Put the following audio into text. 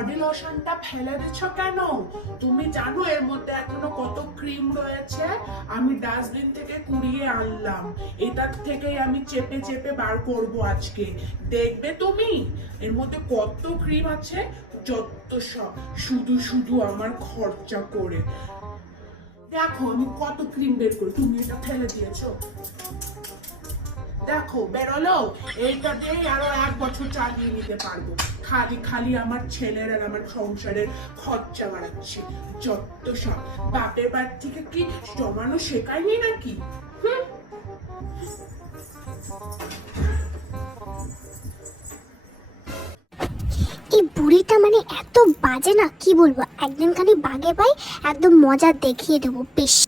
Body লোশনটা ফেলে দিচ্ছ কেন? তুমি জানো এর মধ্যে এখনো কত ক্রিম রয়েছে? আমি ডাস্টবিন থেকে কুড়িয়ে আনলাম, এটার থেকেই আমি চেপে চেপে বার করব আজকে। দেখবে তুমি এর মধ্যে কত ক্রিম আছে, যত সব শুধু শুধু আমার খরচা করে। দেখো আমি কত ক্রিম বের করি, তুমি এটা ফেলে দিয়েছো। দেখো বেরোলো, এইটা দিয়েই আরো 1 বছর চালিয়ে নিতে পারবো। খালি খালি আমার ছেলের আর আমার সংসারের খরচা বাড়াচ্ছে। যত সব বাপের বাড়ি থেকে কি জমানো শেখায়নি নাকি? হুম। এই বুড়িটা মানে এত বাজে না, কি বলবো, একদিন খালি বাগে পাই, একদম মজা দেখিয়ে দেবো বেশ।